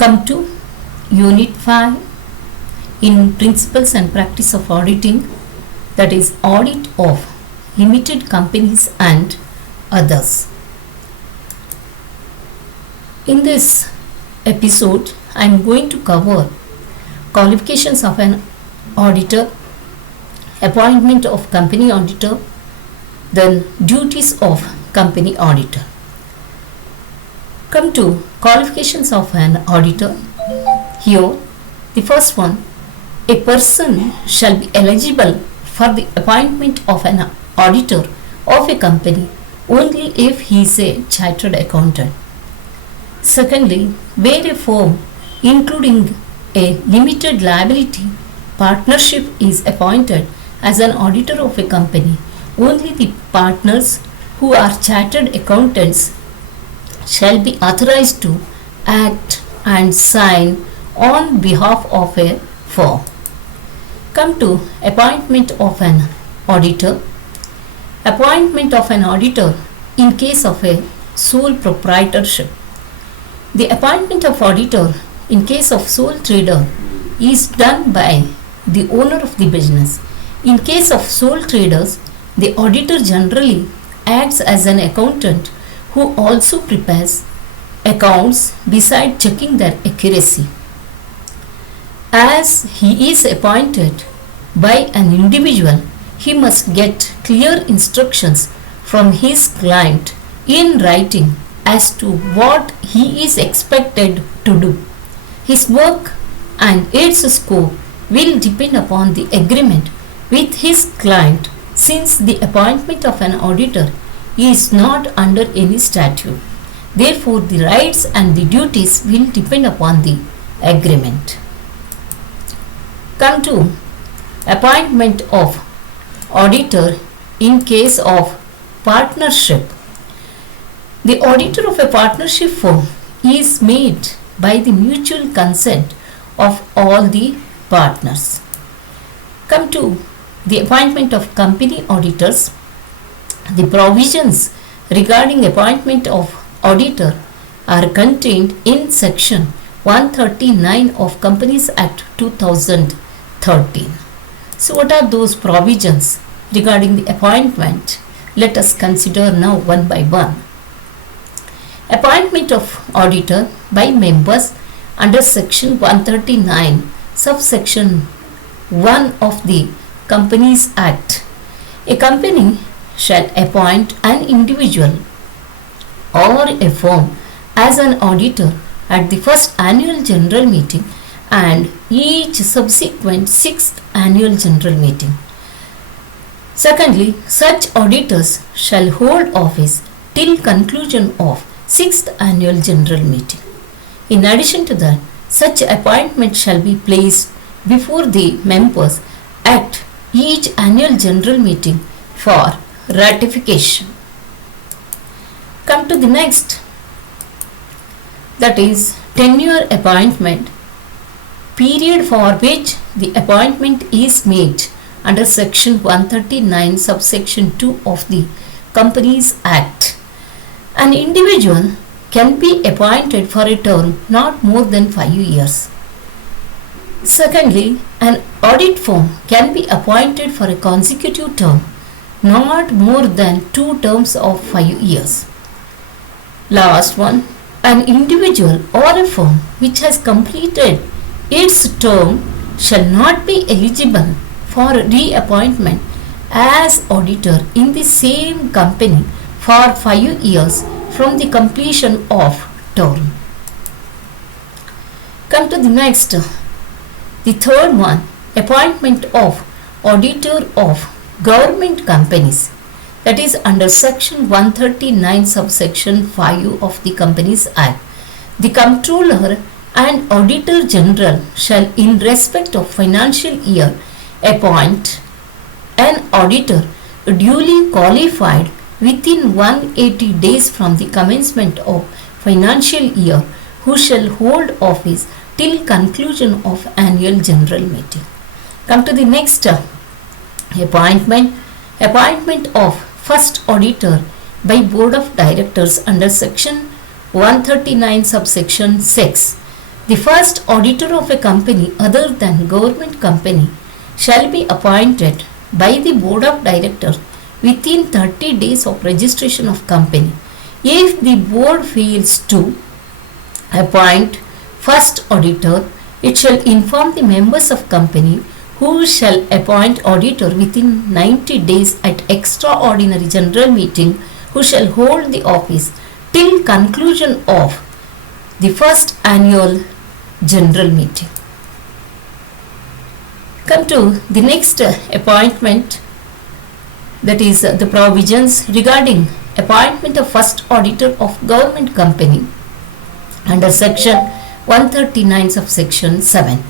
Come to Unit 5 in Principles and Practice of Auditing, that is Audit of Limited Companies and Others. In this episode, I am going to cover qualifications of an auditor, appointment of company auditor, then duties of company auditor. Come to qualifications of an auditor. Here, the first one, a person shall be eligible for the appointment of an auditor of a company only if he is a chartered accountant. Secondly, where a firm including a limited liability partnership is appointed as an auditor of a company, only the partners who are chartered accountants shall be authorized to act and sign on behalf of a firm. Come to appointment of an auditor. Appointment of an auditor in case of a sole proprietorship. The appointment of auditor in case of sole trader is done by the owner of the business. In case of sole traders, the auditor generally acts as an accountant who also prepares accounts beside checking their accuracy. As he is appointed by an individual, he must get clear instructions from his client in writing as to what he is expected to do. His work and its scope will depend upon the agreement with his client, since the appointment of an auditor is not under any statute. Therefore, the rights and the duties will depend upon the agreement. Come to appointment of auditor in case of partnership. The auditor of a partnership firm is made by the mutual consent of all the partners. Come to the appointment of company auditors. The provisions regarding appointment of auditor are contained in section 139 of Companies Act 2013. So what are those provisions regarding the appointment? Let us consider now one by one. Appointment of auditor by members under section 139 subsection 1 of the Companies Act. A company shall appoint an individual or a firm as an auditor at the first annual general meeting and each subsequent sixth annual general meeting. Secondly, such auditors shall hold office till conclusion of sixth annual general meeting. In addition to that, such appointment shall be placed before the members at each annual general meeting for ratification. Come to the next, that is tenure appointment, period for which the appointment is made under section 139 subsection 2 of the Companies Act. An individual can be appointed for a term not more than 5 years. Secondly, an audit firm can be appointed for a consecutive term not more than 2 terms of 5 years. Last one, an individual or a firm which has completed its term shall not be eligible for reappointment as auditor in the same company for 5 years from the completion of term. Come to the next, the third one, appointment of auditor of government companies, that is under section 139 subsection 5 of the Companies Act. The Comptroller and Auditor General shall in respect of financial year appoint an auditor duly qualified within 180 days from the commencement of financial year, who shall hold office till conclusion of annual general meeting. Come to the next appointment of first auditor by Board of Directors under section 139 subsection 6. The first auditor of a company other than government company shall be appointed by the board of directors within 30 days of registration of company. If the board fails to appoint first auditor, it shall inform the members of company who shall appoint auditor within 90 days at extraordinary general meeting, who shall hold the office till conclusion of the first annual general meeting. Come to the next appointment, that is the provisions regarding appointment of first auditor of government company under section 139 of section 7.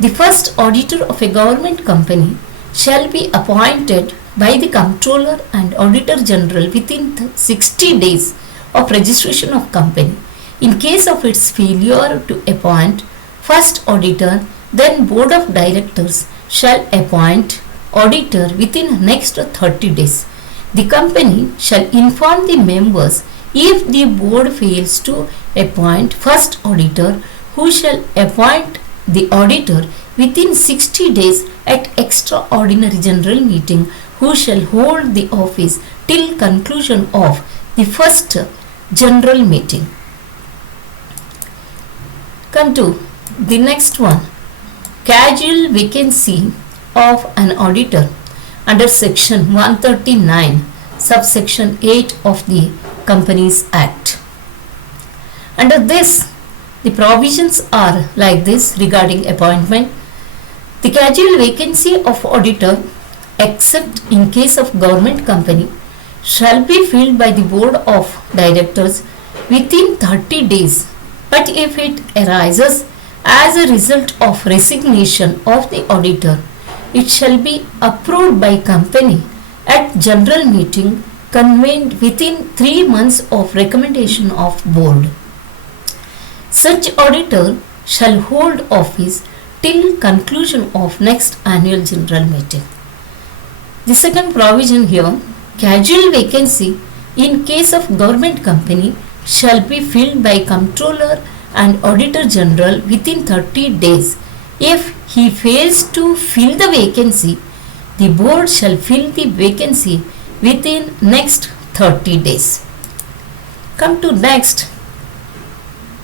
The first auditor of a government company shall be appointed by the comptroller and auditor general within 60 days of registration of company. In case of its failure to appoint first auditor, then board of directors shall appoint auditor within next 30 days. The company shall inform the members if the board fails to appoint first auditor, who shall appoint the auditor within 60 days at extraordinary general meeting, who shall hold the office till conclusion of the first general meeting. Come to the next one, casual vacancy of an auditor under section 139 subsection 8 of the Companies Act. Under this, the provisions are like this regarding appointment. The casual vacancy of auditor, except in case of government company, shall be filled by the board of directors within 30 days, but if it arises as a result of resignation of the auditor, it shall be approved by company at general meeting convened within 3 months of recommendation of board. Such auditor shall hold office till conclusion of next annual general meeting. The second provision here, casual vacancy in case of government company shall be filled by comptroller and auditor general within 30 days. If he fails to fill the vacancy, the board shall fill the vacancy within next 30 days. Come to next,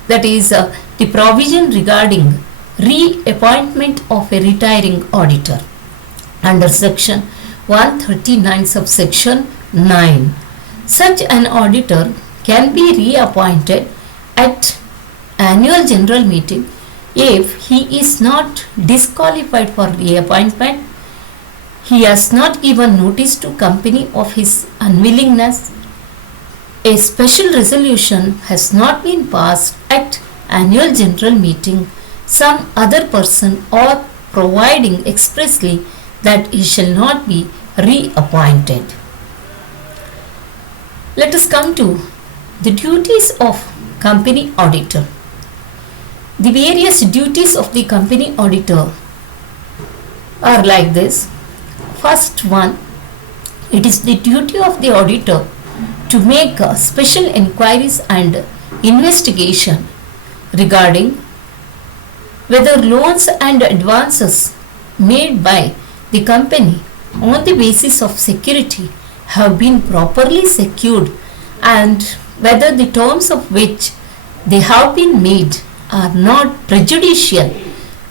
that is the provision regarding reappointment of a retiring auditor under section 139 subsection 9. Such an auditor can be reappointed at annual general meeting if he is not disqualified for reappointment, he has not given notice to company of his unwillingness, a special resolution has not been passed at annual general meeting, some other person, or providing expressly that he shall not be reappointed. Let us come to the duties of company auditor. The various duties of the company auditor are like this. First one, it is the duty of the auditor to make special inquiries and investigation regarding whether loans and advances made by the company on the basis of security have been properly secured and whether the terms of which they have been made are not prejudicial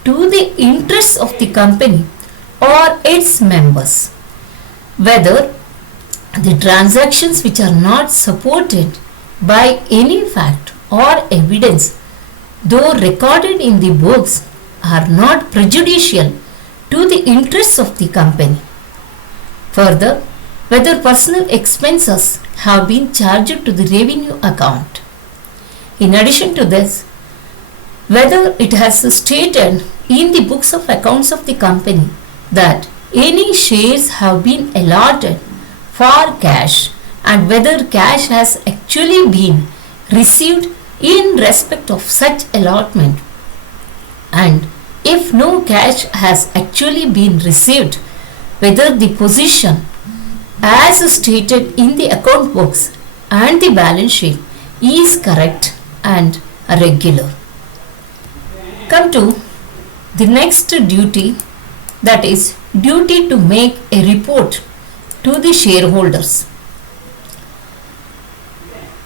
to the interests of the company or its members, whether the transactions which are not supported by any fact or evidence, though recorded in the books, are not prejudicial to the interests of the company. Further, whether personal expenses have been charged to the revenue account. In addition to this, whether it has stated in the books of accounts of the company that any shares have been allotted for cash and whether cash has actually been received in respect of such allotment, and if no cash has actually been received, whether the position as stated in the account books and the balance sheet is correct and regular. Come to the next duty, that is duty to make a report to the shareholders.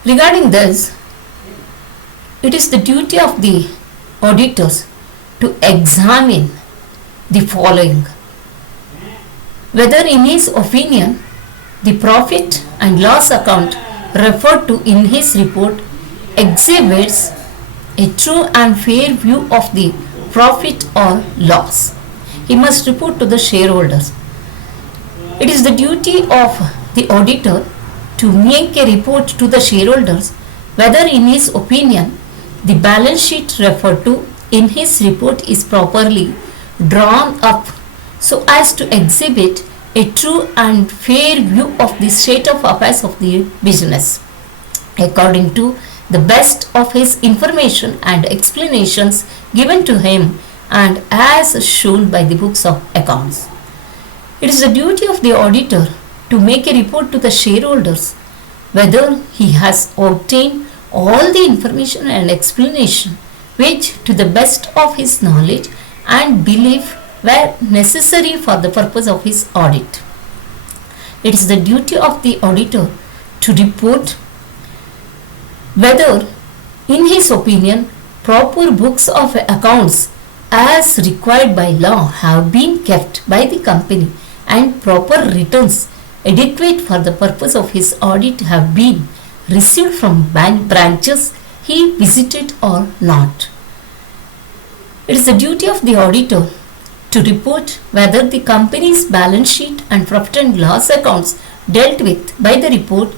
Regarding this, it is the duty of the auditors to examine the following: whether in his opinion the profit and loss account referred to in his report exhibits a true and fair view of the profit or loss. He must report to the shareholders. It is the duty of the auditor to make a report to the shareholders whether in his opinion the balance sheet referred to in his report is properly drawn up so as to exhibit a true and fair view of the state of affairs of the business, according to the best of his information and explanations given to him and as shown by the books of accounts. It is the duty of the auditor to make a report to the shareholders whether he has obtained all the information and explanation which to the best of his knowledge and belief were necessary for the purpose of his audit. It is the duty of the auditor to report whether in his opinion proper books of accounts as required by law have been kept by the company and proper returns adequate for the purpose of his audit have been received from branches he visited or not. It is the duty of the auditor to report whether the company's balance sheet and profit and loss accounts dealt with by the report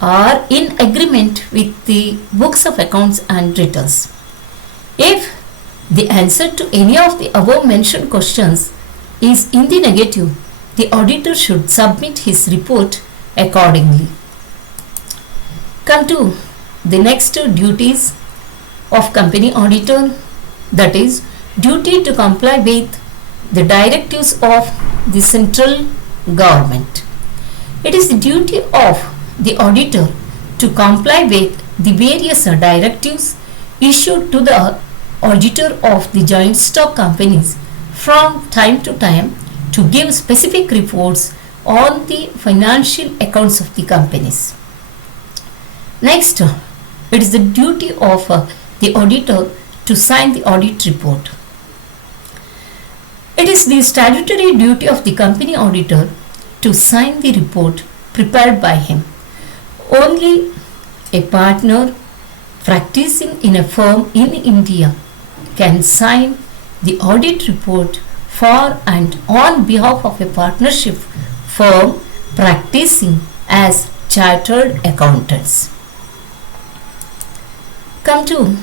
are in agreement with the books of accounts and returns. If the answer to any of the above mentioned questions is in the negative, the auditor should submit his report accordingly. Come to the next duties of company auditor, that is duty to comply with the directives of the central government. It is the duty of the auditor to comply with the various directives issued to the auditor of the joint stock companies from time to time to give specific reports on the financial accounts of the companies. Next, it is the duty of the auditor to sign the audit report. It is the statutory duty of the company auditor to sign the report prepared by him. Only a partner practicing in a firm in India can sign the audit report for and on behalf of a partnership firm practicing as chartered accountants. Come to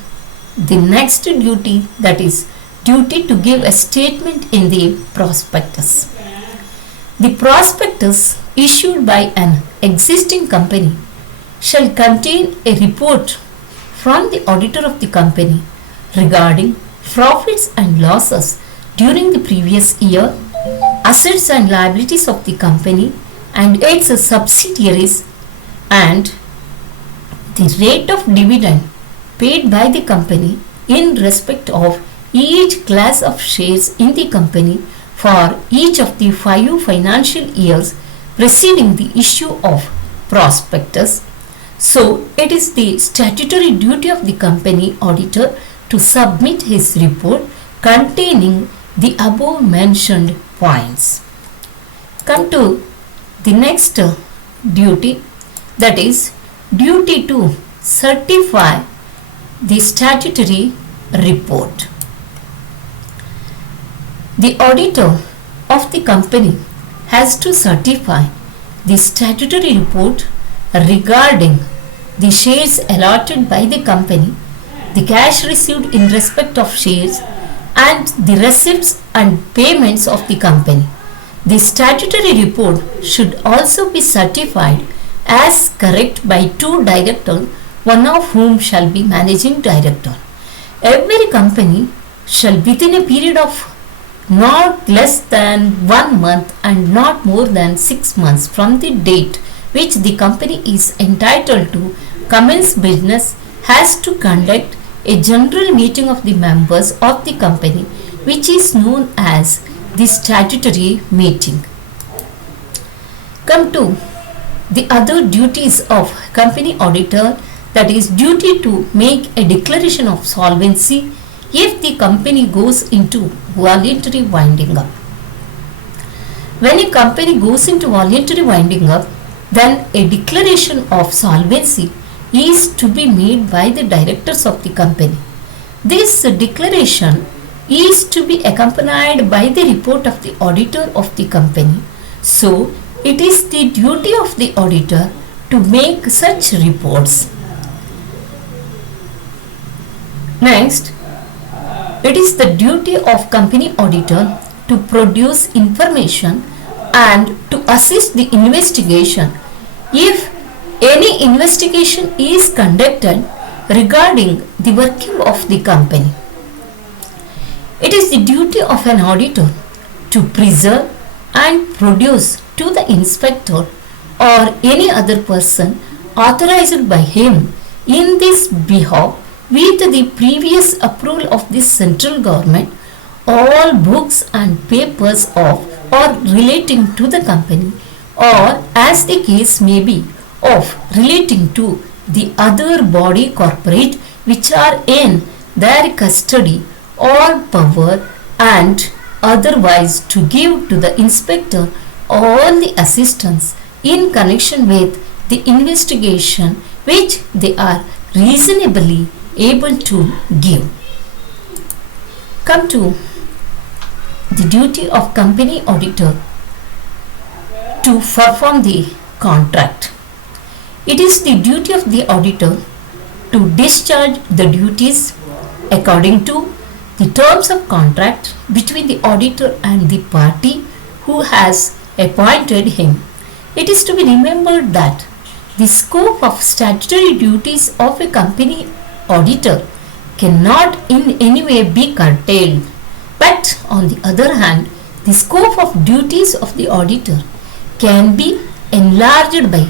the next duty, that is duty to give a statement in the prospectus. The prospectus issued by an existing company shall contain a report from the auditor of the company regarding profits and losses during the previous year, assets and liabilities of the company and its subsidiaries, and the rate of dividend paid by the company in respect of each class of shares in the company for each of the 5 financial years preceding the issue of prospectus. So, it is the statutory duty of the company auditor to submit his report containing the above mentioned points. Come to the next duty, that is duty to certify the statutory report. The auditor of the company has to certify the statutory report regarding the shares allotted by the company, the cash received in respect of shares, and the receipts and payments of the company. The statutory report should also be certified as correct by 2 directors, one of whom shall be managing director. Every company shall within a period of not less than 1 month and not more than 6 months from the date which the company is entitled to commence business has to conduct a general meeting of the members of the company, which is known as the statutory meeting. Come to the other duties of company auditor, that is duty to make a declaration of solvency if the company goes into voluntary winding up. When a company goes into voluntary winding up, then a declaration of solvency is to be made by the directors of the company. This declaration is to be accompanied by the report of the auditor of the company. So, it is the duty of the auditor to make such reports. Next, it is the duty of company auditor to produce information and to assist the investigation if any investigation is conducted regarding the working of the company. It is the duty of an auditor to preserve and produce to the inspector or any other person authorized by him in this behalf with the previous approval of the central government all books and papers of or relating to the company, or as the case may be of relating to the other body corporate which are in their custody or power, and otherwise to give to the inspector all the assistance in connection with the investigation which they are reasonably able to give. Come to the duty of company auditor to perform the contract. It is the duty of the auditor to discharge the duties according to the terms of contract between the auditor and the party who has appointed him. It is to be remembered that the scope of statutory duties of a company auditor cannot in any way be curtailed, but on the other hand, the scope of duties of the auditor can be enlarged by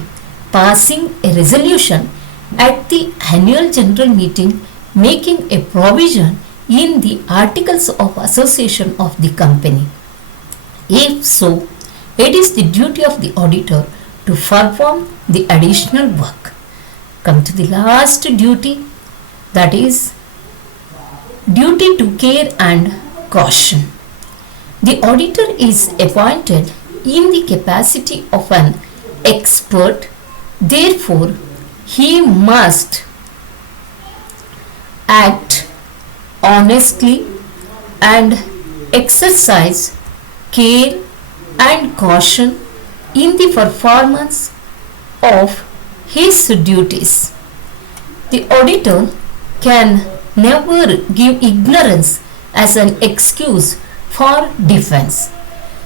passing a resolution at the annual general meeting making a provision in the articles of association of the company. If so, it is the duty of the auditor to perform the additional work. Come to the last duty, that is duty to care and caution. The auditor is appointed in the capacity of an expert, therefore he must act honestly and exercise care and caution in the performance of his duties. The auditor can never give ignorance as an excuse for defense.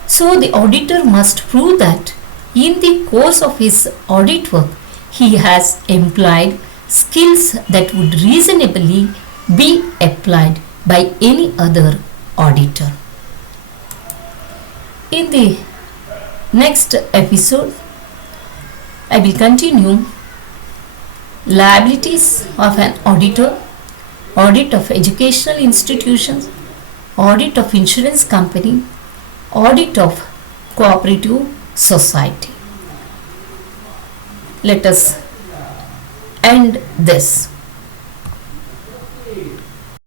So the auditor must prove that in the course of his audit work he has employed skills that would reasonably be applied by any other auditor. In the next episode, I will continue liabilities of an auditor, audit of educational institutions, audit of insurance company, audit of cooperative society. Let us end this.